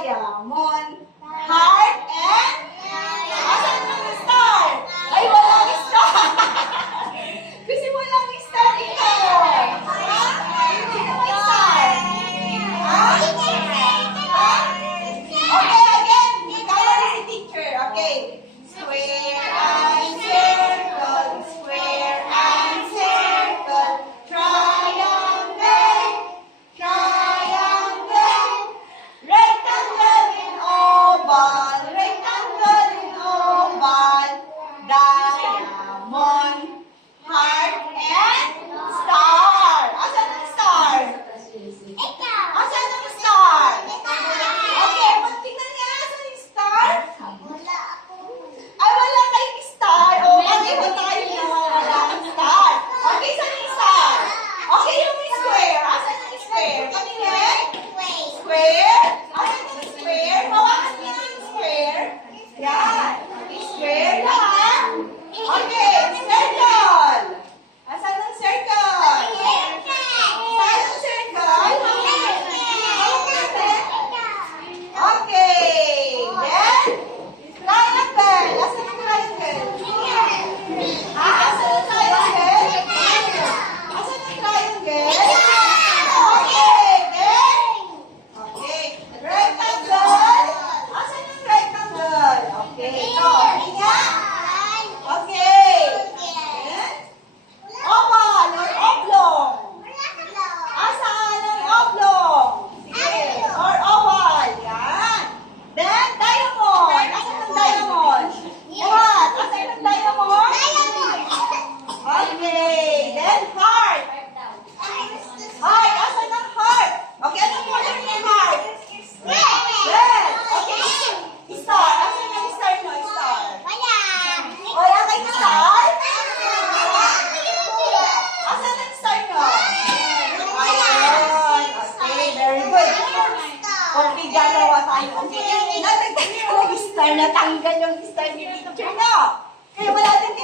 diamond, heart, and asan yung star? Ay, walang star! Kasi walang star ito. Ha? Hindi na may star. Ha? Okay, again. Kaya na si teacher. Okay. Square and circle, square and circle, triangle, triangle, rectangle and oval, rectangle and oval, diamond, heart, and star. Asan ang star? Asan ang star? Okay, tingnan niya. Asan yung star? Ay, wala kayong star. O, pareho tayo na wala ang star. Okay, saan yung star? Okay, yung square. Asan yung square? Patingin. Square? Asan yung square? Hawakan niya yung square. Yan. Square lahat. Okay, circle. Asan ang circle? Saan ang circle? Hawak natin. Okay. Then, triangle. Asan ang triangle? Asan ang triangle? Asan ang triangle? Okay. Then, okay. Rectangle. Asan ang rectangle? Okay. Ito. Linya. Okay. Then, oval or oblong. Asan ang oblong? Sige. Or oval. Yan. Then, diamond. Asan ang diamond? What? Asan ang diamond? Okay. Then, heart. Heart. Asan ang heart? Okay, anong color ng heart? Red. Okay. Star. Asan ang star no? Star. Wala kayong star? Asan ang star no? Ayun. Okay, very good. Okay, gagawa tayo. Okay, natanggal yung star. Natanggal yung star ni teacher, no? Kaya wala din